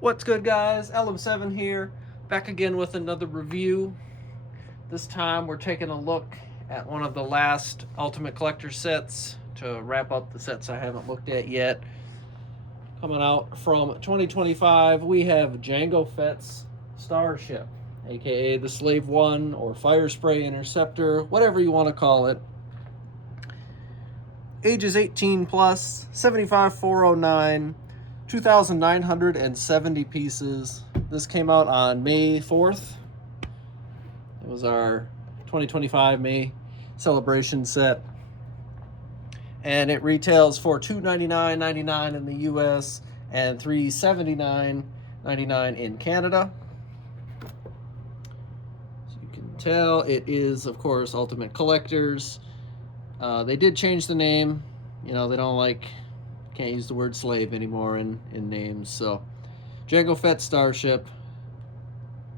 What's good, guys? LM7 here, back again with another review. This time we're taking a look at one of the last Ultimate Collector sets to wrap up the sets I haven't looked at yet. Coming out from 2025, we have Jango Fett's Starship, aka the Slave One or Fire Spray Interceptor, whatever you want to call it. Ages 18 plus, 75409. 2,970 pieces. This came out on May 4th. It was our 2025 May celebration set. And it retails for $299.99 in the US and $379.99 in Canada. So you can tell it is, of course, Ultimate Collectors. They did change the name. They don't can't use the word slave anymore in names. So Jango Fett Starship,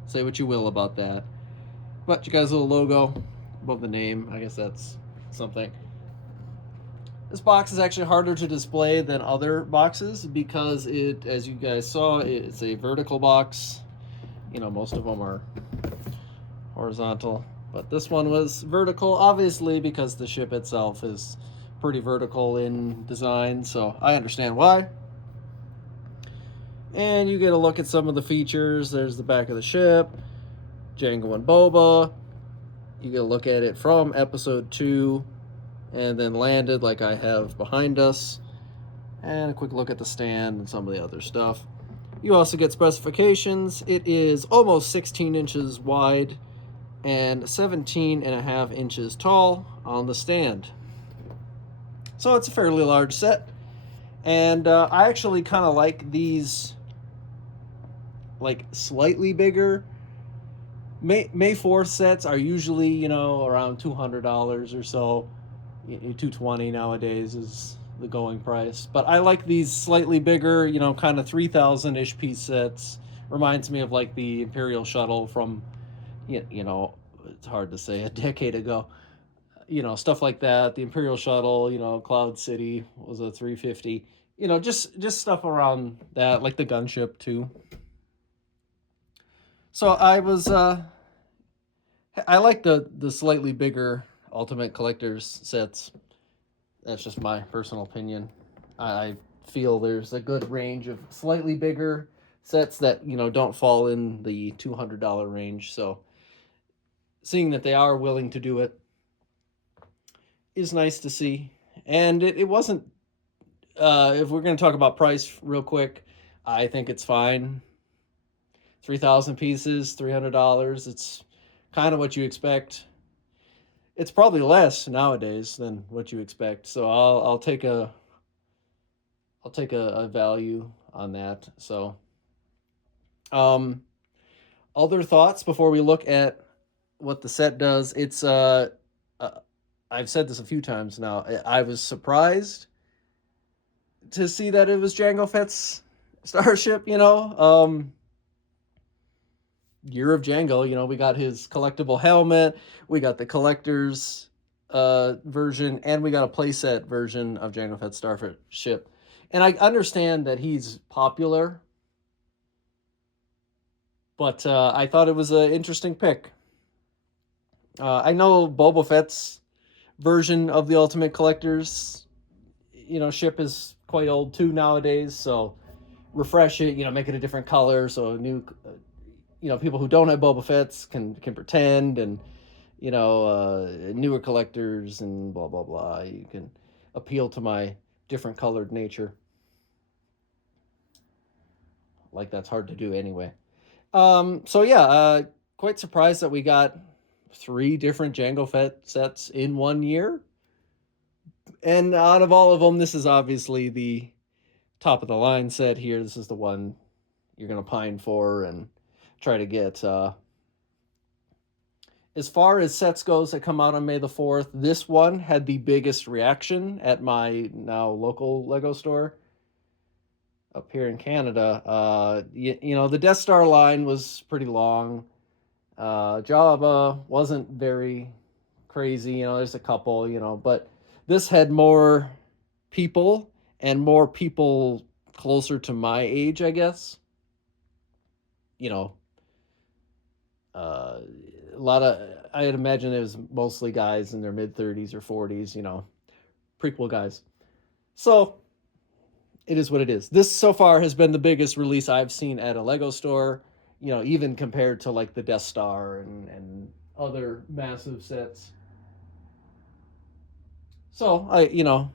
say what you will about that, but you got a little logo above the name. I guess that's something. This box is actually harder to display than other boxes because it, as you guys saw, it's a vertical box. Most of them are horizontal, but this one was vertical, obviously, because the ship itself is pretty vertical in design, so I understand why. And you get a look at some of the features. There's the back of the ship, Jango and Boba. You get a look at it from episode 2 and then landed like I have behind us. And a quick look at the stand and some of the other stuff. You also get specifications. It is almost 16 inches wide and 17.5 inches tall on the stand. So it's a fairly large set, and I actually kind of like these, slightly bigger. May 4th sets are usually, around $200 or so. $220 nowadays is the going price. But I like these slightly bigger, kind of 3,000-ish piece sets. Reminds me of the Imperial Shuttle from, it's hard to say, a decade ago. Stuff like that. The Imperial Shuttle, Cloud City was a 350. Just stuff around that, like the gunship too. So I like the slightly bigger Ultimate Collectors sets. That's just my personal opinion. I feel there's a good range of slightly bigger sets that don't fall in the $200 range. So seeing that they are willing to do it is nice to see. And it wasn't, if we're going to talk about price real quick, I think it's fine. 3,000 pieces, $300. It's kind of what you expect. It's probably less nowadays than what you expect. So I'll take a value on that. So other thoughts before we look at what the set does. It's I've said this a few times now. I was surprised to see that it was Jango Fett's Starship. Year of Jango. We got his collectible helmet. We got the collector's version, and we got a playset version of Jango Fett's Starship. And I understand that he's popular, but I thought it was an interesting pick. I know Boba Fett's version of the Ultimate Collectors, ship is quite old too nowadays. So refresh it, make it a different color, so new, people who don't have Boba Fett's can pretend, and newer collectors and blah blah blah. You can appeal to my different colored nature. That's hard to do anyway. So yeah, quite surprised that we got 3 different Jango Fett sets in 1 year. And out of all of them, this is obviously the top of the line set here. This is the one you're going to pine for and try to get. As far as sets goes that come out on May the 4th, this one had the biggest reaction at my now local Lego store up here in Canada. The Death Star line was pretty long. Java wasn't very crazy. There's a couple, but this had more people and more people closer to my age, I guess. you know, a lot of, I'd imagine it was mostly guys in their mid 30s or 40s, you know, prequel guys. So it is what it is. This so far has been the biggest release I've seen at a Lego store, you know, even compared to like the Death Star and other massive sets. So you know,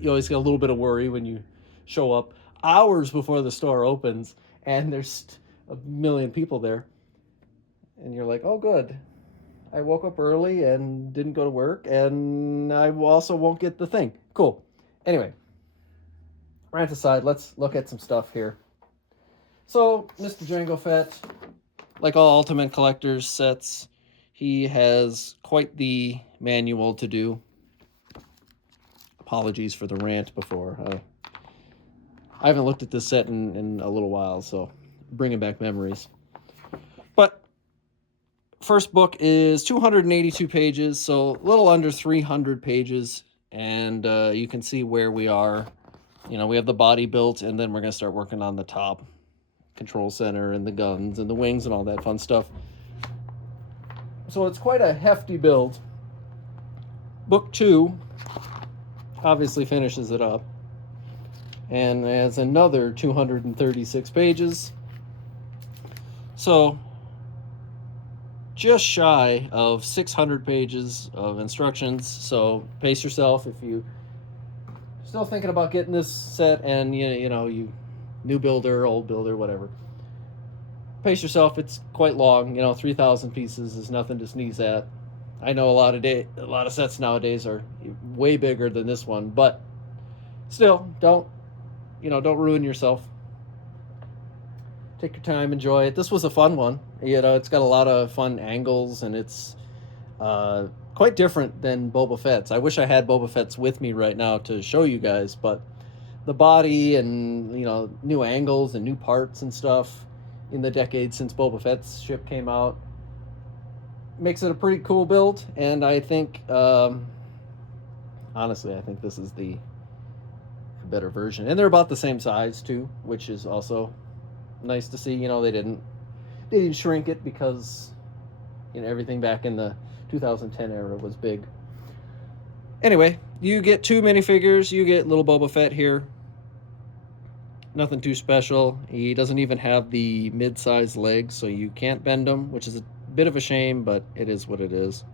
you always get a little bit of worry when you show up hours before the store opens and there's a million people there. And you're like, oh, good. I woke up early and didn't go to work, and I also won't get the thing. Cool. Anyway, rant aside, let's look at some stuff here. So, Mr. Jango Fett, like all Ultimate Collectors sets, he has quite the manual to do. Apologies for the rant before. I haven't looked at this set in a little while, so bringing back memories. But first book is 282 pages, so a little under 300 pages, and you can see where we are. You know, we have the body built, and then we're going to start working on the top control center and the guns and the wings and all that fun stuff. So it's quite a hefty build. Book 2 obviously finishes it up and has another 236 pages. So just shy of 600 pages of instructions. So pace yourself if you still thinking about getting this set, and you know, you new builder, old builder, whatever. Pace yourself. It's quite long. You know, 3,000 pieces is nothing to sneeze at. I know a lot of sets nowadays are way bigger than this one, but still, don't ruin yourself. Take your time, enjoy it. This was a fun one. You know, it's got a lot of fun angles, and it's quite different than Boba Fett's. I wish I had Boba Fett's with me right now to show you guys, but the body and, you know, new angles and new parts and stuff in the decade since Boba Fett's ship came out makes it a pretty cool build. And I think, honestly, I think this is the better version. And they're about the same size too, which is also nice to see. You know, they didn't shrink it because, you know, everything back in the 2010 era was big. Anyway, you get 2 minifigures. You get little Boba Fett here. Nothing too special. He doesn't even have the mid-sized legs, so you can't bend him, which is a bit of a shame, but it is what it is.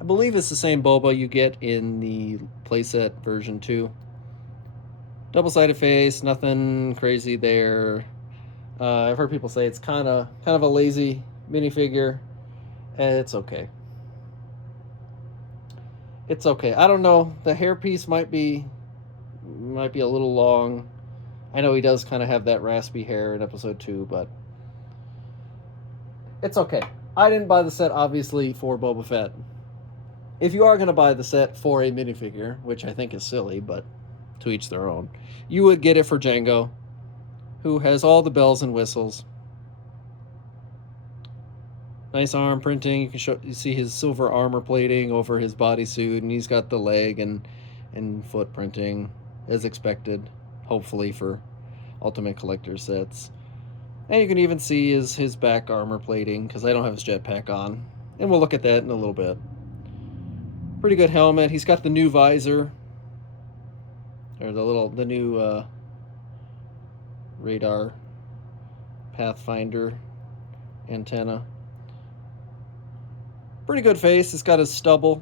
I believe it's the same Boba you get in the playset version 2. Double-sided face, nothing crazy there. I've heard people say it's kind of a lazy minifigure. It's okay. It's okay. I don't know. The hairpiece might be a little long. I know he does kind of have that raspy hair in episode 2, but it's okay. I didn't buy the set, obviously, for Boba Fett. If you are going to buy the set for a minifigure, which I think is silly, but to each their own, you would get it for Jango, who has all the bells and whistles. Nice arm printing. You see his silver armor plating over his bodysuit, and he's got the leg and foot printing, as expected, hopefully, for Ultimate Collector sets. And you can even see his back armor plating, because I don't have his jetpack on. And we'll look at that in a little bit. Pretty good helmet. He's got the new visor. Or the new radar Pathfinder antenna. Pretty good face. It's got his stubble.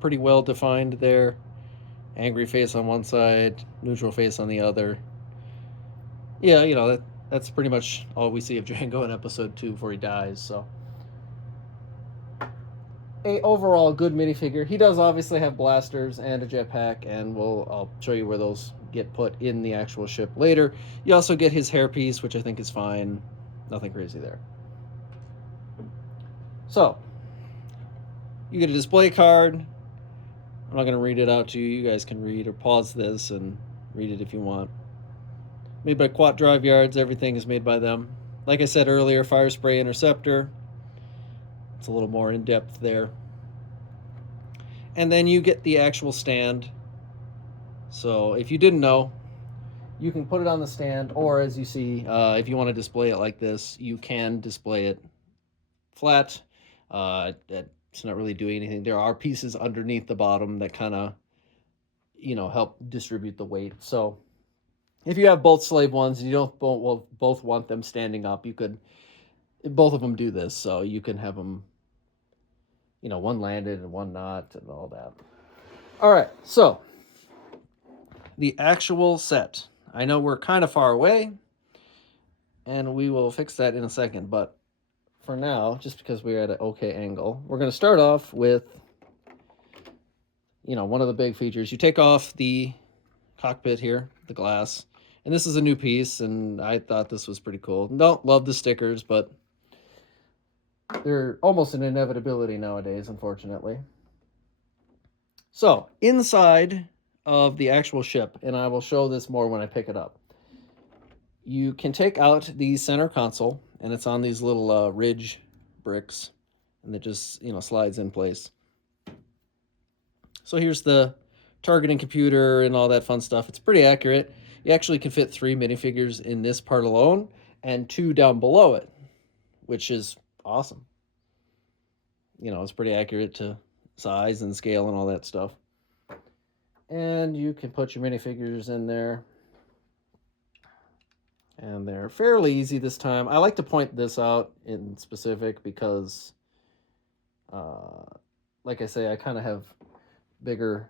Pretty well defined there. Angry face on one side, neutral face on the other. Yeah, you know, that's pretty much all we see of Jango in episode 2 before he dies, so. A overall good minifigure. He does obviously have blasters and a jetpack, and I'll show you where those get put in the actual ship later. You also get his hairpiece, which I think is fine. Nothing crazy there. So, you get a display card. I'm not going to read it out to you. You guys can read or pause this and read it if you want. Made by Quat Drive Yards. Everything is made by them. Like I said earlier, fire spray interceptor. It's a little more in-depth there. And then you get the actual stand. So if you didn't know, You can put it on the stand, or as you see, if you want to display it like this, you can display it flat. It's not really doing anything. There are pieces underneath the bottom that kind of, help distribute the weight. So if you have both slave ones and you don't both want them standing up, you could both of them do this. So you can have them, one landed and one not and all that. All right, so the actual set. I know we're kind of far away, and we will fix that in a second, but for now, just because we're at an okay angle, we're going to start off with, one of the big features. You take off the cockpit here, the glass, and this is a new piece, and I thought this was pretty cool. Don't love the stickers, but they're almost an inevitability nowadays, unfortunately. So, inside of the actual ship, and I will show this more when I pick it up, you can take out the center console, and it's on these little ridge bricks, and it just, slides in place. So here's the targeting computer and all that fun stuff. It's pretty accurate. You actually can fit 3 minifigures in this part alone and 2 down below it, which is awesome. It's pretty accurate to size and scale and all that stuff. And you can put your minifigures in there. And they're fairly easy this time. I like to point this out in specific because, like I say, I kind of have bigger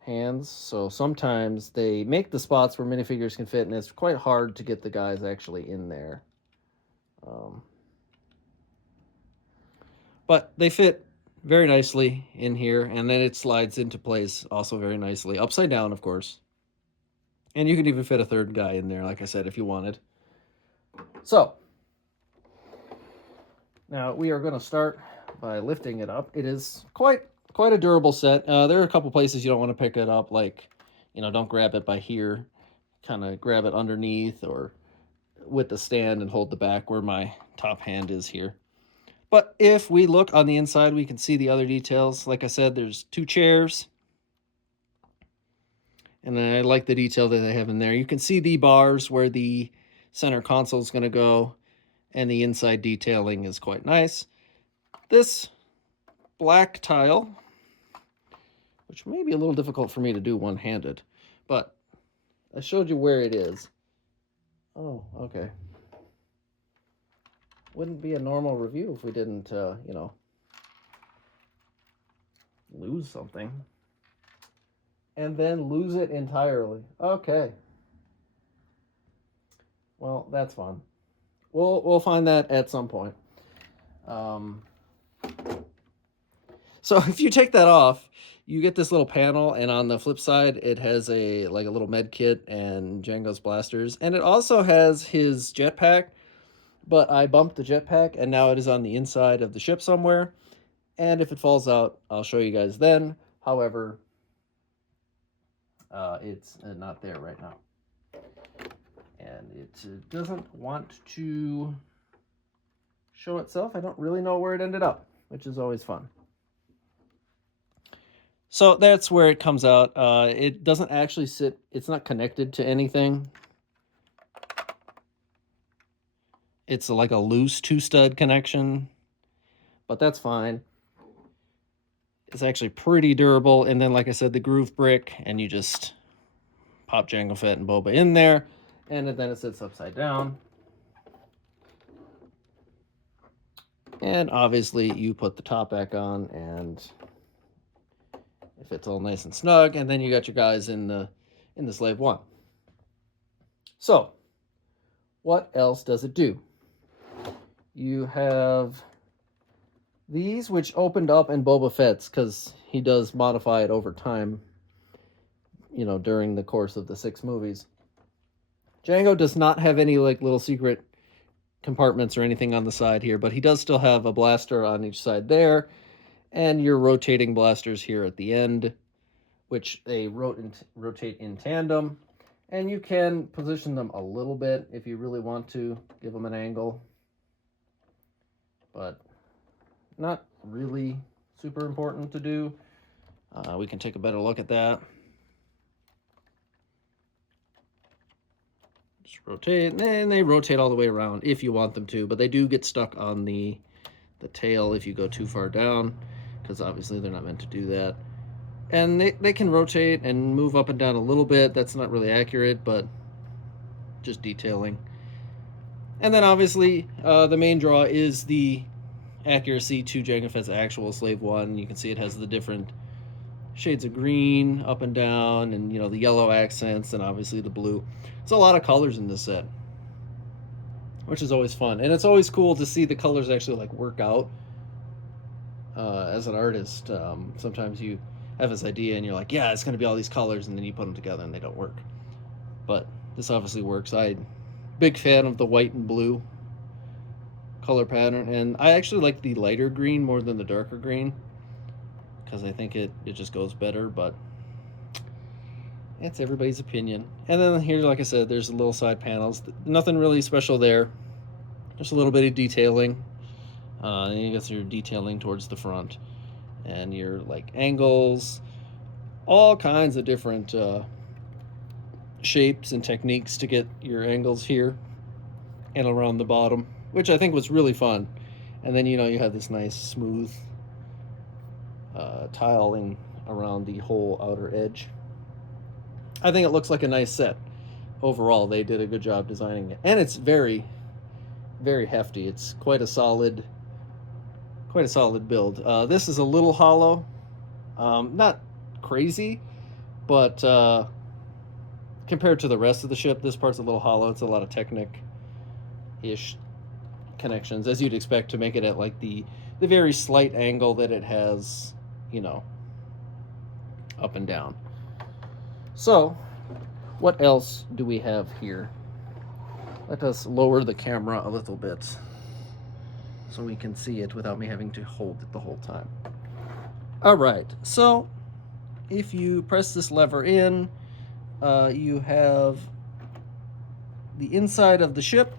hands. So sometimes they make the spots where minifigures can fit, and it's quite hard to get the guys actually in there. But they fit very nicely in here, and then it slides into place also very nicely. Upside down, of course. And you can even fit a third guy in there, like I said, if you wanted. So, now we are going to start by lifting it up. It is quite a durable set. There are a couple places you don't want to pick it up, like, don't grab it by here. Kind of grab it underneath or with the stand and hold the back where my top hand is here. But if we look on the inside, we can see the other details. Like I said, there's 2 chairs. And I like the detail that they have in there. You can see the bars where the center console is going to go, and the inside detailing is quite nice. This black tile, which may be a little difficult for me to do one-handed, but I showed you where it is. Oh, okay. Wouldn't be a normal review if we didn't, lose something. And then lose it entirely. Okay. Well, that's fun. We'll find that at some point. So if you take that off, you get this little panel, and on the flip side, it has a little med kit and Jango's blasters, and it also has his jetpack. But I bumped the jetpack, and now it is on the inside of the ship somewhere. And if it falls out, I'll show you guys then. However, it's not there right now. And it doesn't want to show itself. I don't really know where it ended up, which is always fun. So that's where it comes out. It doesn't actually sit, it's not connected to anything. It's like a loose 2-stud connection, but that's fine. It's actually pretty durable. And then, like I said, the groove brick, and you just pop Jango Fett and Boba in there, and then it sits upside down. And obviously you put the top back on, and it fits all nice and snug, and then you got your guys in the Slave 1. So, what else does it do? You have these, which opened up in Boba Fett's, because he does modify it over time, during the course of the 6 movies. Jango does not have any little secret compartments or anything on the side here, but he does still have a blaster on each side there, and your rotating blasters here at the end, which they rotate in tandem, and you can position them a little bit if you really want to give them an angle, but not really super important to do. We can take a better look at that. Just rotate, and then they rotate all the way around if you want them to, but they do get stuck on the tail if you go too far down, because obviously they're not meant to do that. And they can rotate and move up and down a little bit. That's not really accurate, but just detailing. And then obviously the main draw is the accuracy to Jango Fett's actual Slave 1. You can see it has the different shades of green up and down, and you know, the yellow accents, and obviously the blue. There's a lot of colors in this set, which is always fun, and it's always cool to see the colors actually like work out. As an artist, sometimes you have this idea and you're like, yeah, it's going to be all these colors, and then you put them together and they don't work. But this obviously works. I'm big fan of the white and blue color pattern, and I actually like the lighter green more than the darker green, because I think it just goes better, but it's everybody's opinion. And then here, like I said, there's the little side panels. Nothing really special there. Just a little bit of detailing. And you got your detailing towards the front. And your like angles. All kinds of different shapes and techniques to get your angles here and around the bottom, which I think was really fun. And then, you know, you have this nice smooth tiling around the whole outer edge. I think it looks like a nice set. Overall, they did a good job designing it. And it's very, very hefty. It's quite a solid build. This is a little hollow. Not crazy, but compared to the rest of the ship, this part's a little hollow. It's a lot of Technic-ish connections, as you'd expect to make it at like the very slight angle that it has, you know, up and down. So, what else do we have here? Let us lower the camera a little bit so we can see it without me having to hold it the whole time. All right, so if you press this lever in, you have the inside of the ship,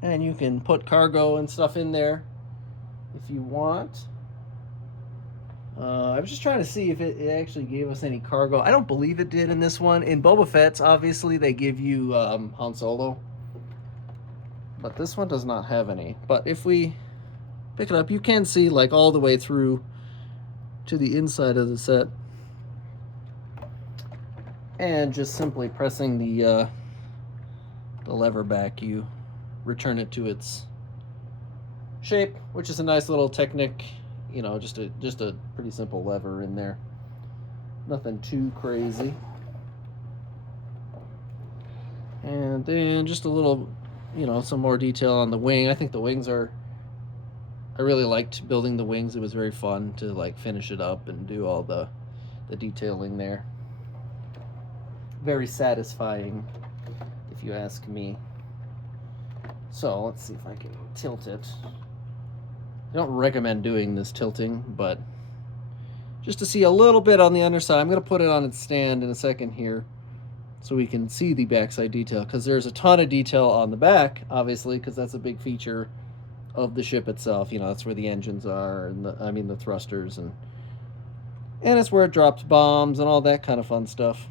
and you can put cargo and stuff in there if you want. I was just trying to see if it actually gave us any cargo. I don't believe it did in this one. In Boba Fett's, obviously, they give you Han Solo. But this one does not have any. But if we pick it up, you can see like all the way through to the inside of the set. And just simply pressing the lever back, you return it to its shape, which is a nice little Technic. You know, just a pretty simple lever in there. Nothing too crazy. And then just a little, you know, some more detail on the wing. I think the wings are... I really liked building the wings. It was very fun to like finish it up and do all the detailing there. Very satisfying, if you ask me. So let's see if I can tilt it. I don't recommend doing this tilting, but just to see a little bit on the underside. I'm going to put it on its stand in a second here so we can see the backside detail, because there's a ton of detail on the back, obviously, because that's a big feature of the ship itself. You know, that's where the engines are, and the thrusters, and it's where it drops bombs and all that kind of fun stuff.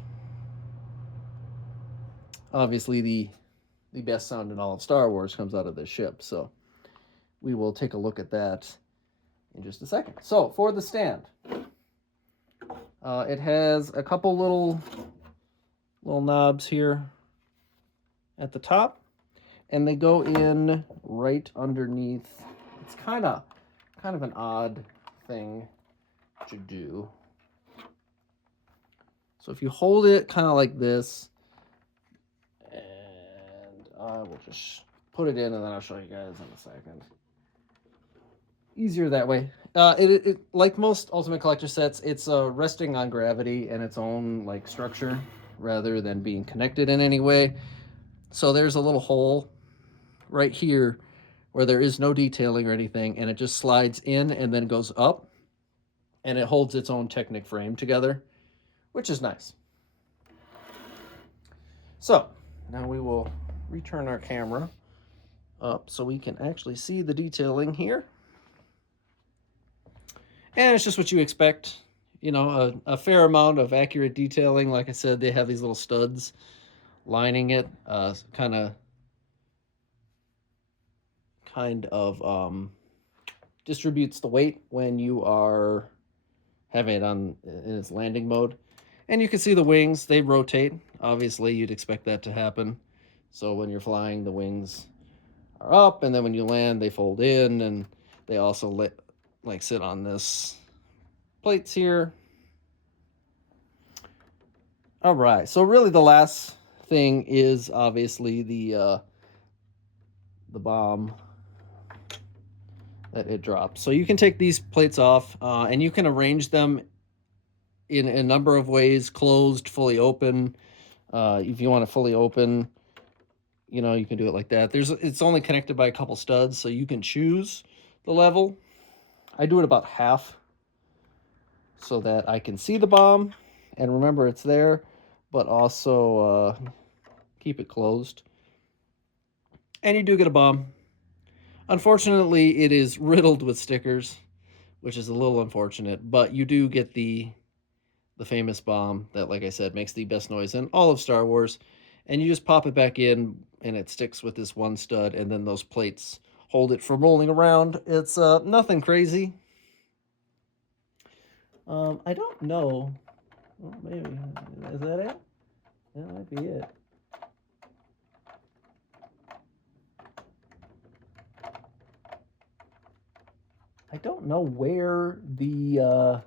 Obviously, the best sound in all of Star Wars comes out of this ship, so we will take a look at that in just a second. So, for the stand, it has a couple little knobs here at the top, and they go in right underneath. It's kind of an odd thing to do. So if you hold it kind of like this, and I will just put it in, and then I'll show you guys in a second. Easier that way. It like most Ultimate Collector sets, it's resting on gravity and its own like structure rather than being connected in any way. So there's a little hole right here where there is no detailing or anything, and it just slides in and then goes up, and it holds its own Technic frame together, which is nice. So now we will return our camera up so we can actually see the detailing here. And it's just what you expect, you know, a fair amount of accurate detailing. Like I said, they have these little studs lining it kind of distributes the weight when you are having it on in its landing mode. And you can see the wings, they rotate. Obviously, you'd expect that to happen. So when you're flying, the wings are up, and then when you land, they fold in, and they also like sit on this plates here. All right, so really the last thing is obviously the bomb that it drops. So you can take these plates off, and you can arrange them in a number of ways: closed, fully open. If you want to fully open, you can do it like that. It's only connected by a couple studs, so you can choose the level. I do it about half so that I can see the bomb and remember it's there, but also keep it closed. And you do get a bomb. Unfortunately, it is riddled with stickers, which is a little unfortunate, but you do get the famous bomb that, like I said, makes the best noise in all of Star Wars. And you just pop it back in, and it sticks with this one stud, and then those plates hold it from rolling around. It's nothing crazy. I don't know. Well, maybe. Is that it? That might be it. I don't know where the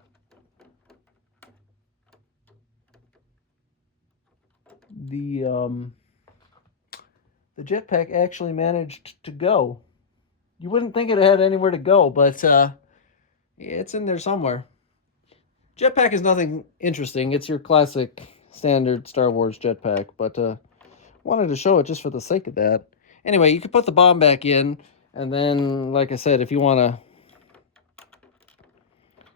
jetpack actually managed to go. You wouldn't think it had anywhere to go, but yeah, it's in there somewhere. Jetpack is nothing interesting. It's your classic standard Star Wars jetpack, but wanted to show it just for the sake of that. Anyway, you can put the bomb back in, and then, like I said, if you want to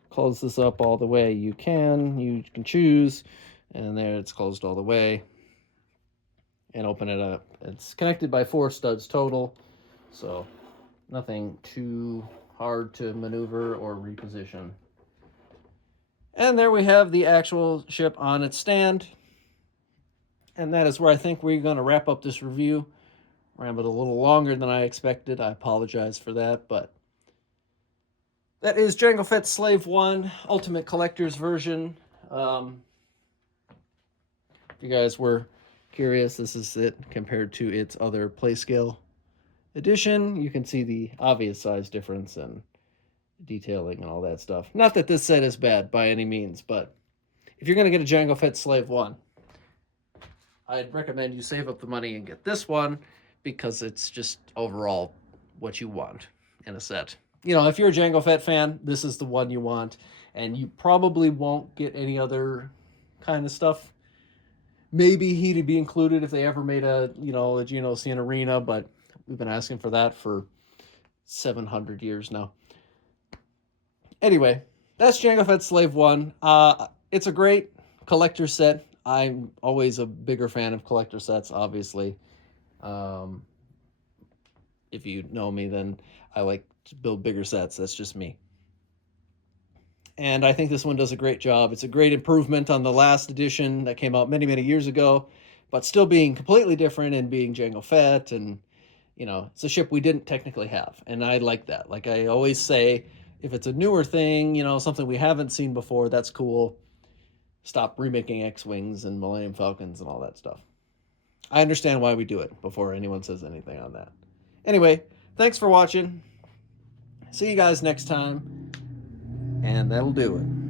close this up all the way, you can. You can choose, and there it's closed all the way. And open it up. It's connected by 4 studs total, so nothing too hard to maneuver or reposition. And there we have the actual ship on its stand. And that is where I think we're going to wrap up this review. Rambled a little longer than I expected. I apologize for that, but that is Jango Fett Slave 1 Ultimate Collector's version. If you guys were curious, this is it compared to its other Playscale edition. You can see the obvious size difference and detailing and all that stuff. Not that this set is bad by any means, but if you're going to get a Jango Fett Slave 1, I'd recommend you save up the money and get this one because it's just overall what you want in a set. If you're a Jango Fett fan, this is the one you want, and you probably won't get any other kind of stuff. Maybe he'd be included if they ever made a Geonosian arena, but we've been asking for that for 700 years now. Anyway, that's Jango Fett Slave 1. It's a great collector set. I'm always a bigger fan of collector sets, obviously. If you know me, then I like to build bigger sets. That's just me. And I think this one does a great job. It's a great improvement on the last edition that came out many, many years ago, but still being completely different and being Jango Fett. And, it's a ship we didn't technically have. And I like that. Like I always say, if it's a newer thing, something we haven't seen before, that's cool. Stop remaking X-Wings and Millennium Falcons and all that stuff. I understand why we do it before anyone says anything on that. Anyway, thanks for watching. See you guys next time. And that'll do it.